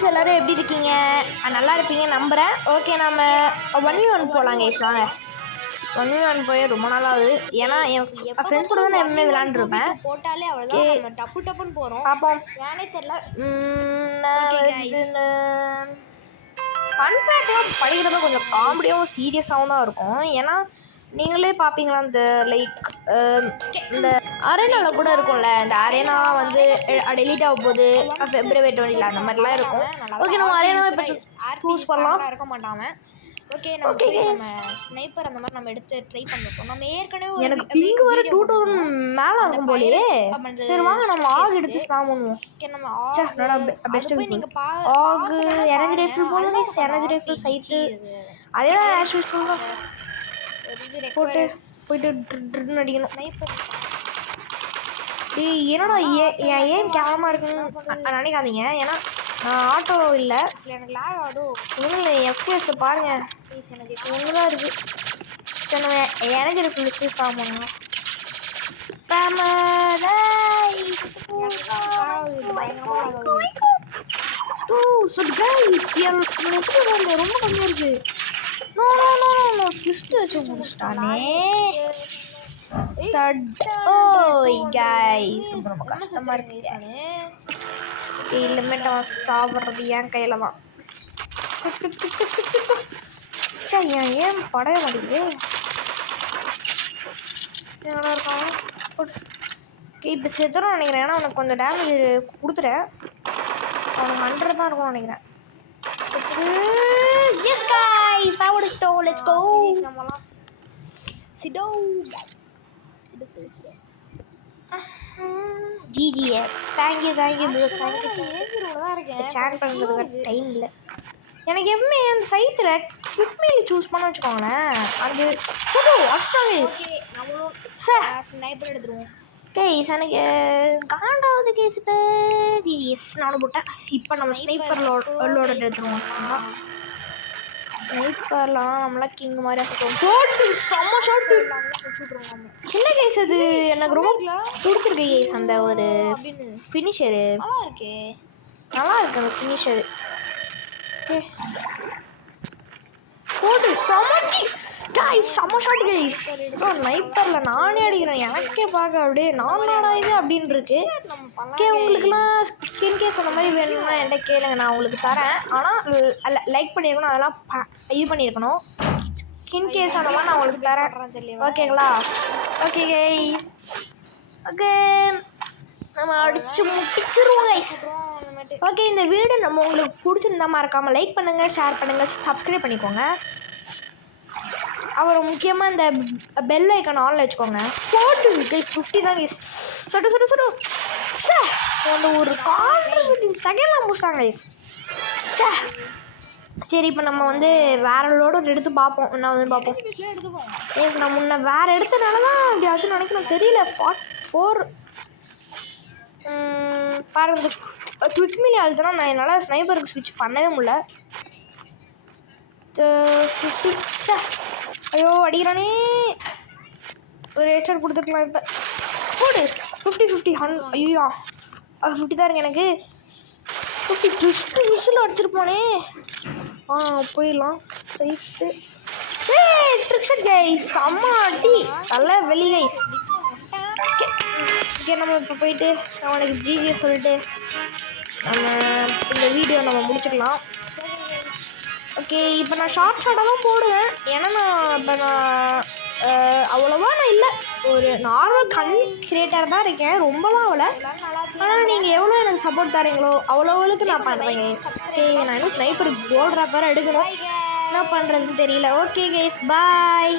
Guys எல்லாரும் எப்படி இருக்கீங்க? நல்லா இருப்பீங்க நம்புகிறேன். ஓகே, நம்ம 1v1 போகலாம் கைஸ். வாங்க 1v1 போய் ரொம்ப நாளாகுது. ஏன்னா என் ஃப்ரெண்ட்ஸ் கூட தான் நான் எப்பவுமே விளாண்டுருப்பேன். போட்டாலே அவ்வளோதான், நம்ம டப்பு டப்புன்னு போகிறோம். பார்ப்போம். ஏனே தெரியல. ஃபன் ஃபேக்ட்லாம் படிக்கிறப்ப கொஞ்சம் காமெடியாகவும் சீரியஸாகவும் தான் இருக்கும். ஏன்னா நீங்களே பார்ப்பீங்களா, இந்த லைக் இந்த அரேனாவில் கூட இருக்கும்ல, இந்த அரேனா வந்து டெலீட் ஆக போகுது February 20 அந்த மாதிரிலாம் இருக்கும். ஓகே, நம்ம அரேனாவை இப்போ சூஸ் பண்ணலாம். இருக்க மாட்டாங்க. ஓகே, நம்ம ஸ்னைப்பர் அந்த மாதிரி நம்ம எடுத்து ட்ரை பண்ணிருக்கோம். நம்ம ஏற்கனவே எனக்கு பிங்க் வர 2000 மேலே ஆகும் போலயே. சரி வாங்க, நம்ம ஆக் எடுத்து ஸ்பாம் பண்ணுவோம். ஓகே, நம்ம பெஸ்ட் நீங்கள் ஆக் எனர்ஜி ரைஃபிள் போதும். எனர்ஜி ரைஃபிள் சைட்டு அதே தான் ஆஷ் சொல்கிறோம். போட்டு போயிட்டு ட்ரின்னு அடிக்கணும். என்னடா ஏன் கேவலமாக இருக்குன்னு நினைக்காதீங்க. ஏன்னா நான் ஆட்டோ இல்லை, எனக்கு லேக் ஆகும். ஒன்றும் எஃப்எஸ் பாருங்க, எனக்கு ஒன்று தான் இருக்குது. சரி நம்ம எனர்ஜி ரைஃபிள் வச்சு ஸ்பாம் பண்ணணும். ரொம்ப கம்மியாக இருக்குது. ஃபிஸ்ட் வச்சு முடிச்சிட்டானே. ரொம்ப கஷ்டமா இருக்கு. இல்லைமேட்டு அவன் சாப்பிட்றது என் கையில தான். சரி ஏன் படைய மாட்டேங்குது? என்னடா இருக்கான்? இப்போ செத்துறோம் நினைக்கிறேன். ஏன்னா அவனுக்கு கொஞ்சம் டேமேஜ் கொடுத்துட்டேன். அவனுக்கு 100 தான் இருக்கும்னு நினைக்கிறேன். Yes guys, I want to stone. Let's go. நம்மலாம் சிடோ GGS. Thank you bro. Thank you. Chat பண்ணுறதுக்கு டைம் இல்லை எனக்கு. எப்பவுமே அந்த சைட்டில் குவிக் மெயில் சூஸ் பண்ண வச்சுக்கோங்களேன். அது சரி வாஷ்டாங்க. நம்மளும் ஸ்னைப்பர் எடுத்துருவோம். கேஸ் எனக்கு காண்டாவது கேஸ். இப்போ GGS நானும் போட்டேன். இப்போ நம்ம ஸ்னைப்பர் லோட எடுத்துருவோம். ஸ்னைப்பர்லாம் நம்மளாம் கிங் மாதிரி போட்டு செம்ம ஷாட் இல்லை கேஸ். அது எனக்கு ரொம்ப பிடிச்சிருக்கு கேஸ். அந்த ஒரு ஃபினிஷரு நல்லா இருக்கு. அந்த ஃபினிஷரு போட்டு சமைச்சி கைஸ், செம்ம ஷாட் கைஸ். ஸோ ஸ்னைப்பரில் நானே அடிக்கிறேன். எனக்கே பார்க்க அப்படியே நானா இது அப்படின்னு இருக்கு. ஓகே, உங்களுக்குலாம் ஸ்கின் கேஸ் அந்த மாதிரி வேணும்னா என்கிட்ட கேளுங்க, நான் உங்களுக்கு தரேன். ஆனால் லைக் பண்ணியிருக்கணும், அதெல்லாம் இது பண்ணியிருக்கணும். ஸ்கின் கேஸ் அந்த மாதிரி நான் உங்களுக்கு தரேன். ஓகேங்களா? ஓகே கைஸ், ஓகே நம்ம அடிச்சு முடிச்சிருவோம் கைஸ். ஓகே, இந்த வீடியோ நம்ம உங்களுக்கு பிடிச்சிருந்தா மறக்காமல் லைக் பண்ணுங்கள், ஷேர் பண்ணுங்கள், சப்ஸ்கிரைப் பண்ணிக்கோங்க. அப்புறம் முக்கியமாக இந்த பெல் ஐக்கான் ஆன்ல வச்சுக்கோங்க. போட்டு கைஸ் 50 தான் கைஸ். சொட்டு அந்த ஒரு 15 செகண்ட்லாம் முடிச்சிட்டாங்க கைஸ். சரி, இப்போ நம்ம வந்து வேற லோடு எடுத்து பார்ப்போம். என்ன வந்து பார்ப்போம். ஏஸ் நான் முன்ன வேறு எடுத்தனால தான் அப்படி ஆச்சுன்னு நினைக்கிறேன், தெரியல. 4 பாருங்க, குவிக் மிலி அழுத்தனா நான் என்னால் ஸ்னைப்பருக்கு ஸ்விட்ச் பண்ணவே முடியல. 50 ஐயோ அடிக்கிறானே. ஒரு ஹெட்ஷாட் கொடுத்துருக்கலாம். இப்போ போடு 50 ஐயோ 50 தான் இருக்கு எனக்கு. 50 விசில் அடிச்சிருப்பானே. போயிடலாம். சைட்டு ட்ரிக்ஷன் கைஸ், செம்ம அடி, நல்ல வெளி கைஸ். ஓகே, நம்ம இப்போ போயிட்டு அவனுக்கு ஜிஜியை சொல்லிட்டு நம்ம இந்த வீடியோ நம்ம முடிச்சுக்கலாம். ஓகே, இப்போ நான் ஷார்ட்டாக தான் போடுவேன். ஏன்னா நான் அவ்வளோவா நான் இல்லை, ஒரு நார்மல் கிரியேட்டர் தான் இருக்கேன். ரொம்பலாம் அவ்வளோ. ஆனால் நீங்கள் எவ்வளோ எனக்கு சப்போர்ட் தரீங்களோ அவ்வளோவுக்கு நான் பண்ணுறேங்க. ஓகே, நான் இன்னும் ஸ்னைப்பர் கோல்ட் ராப்பர் எடுக்கணும், என்ன பண்ணுறதுன்னு தெரியல. ஓகே கைஸ், பாய்.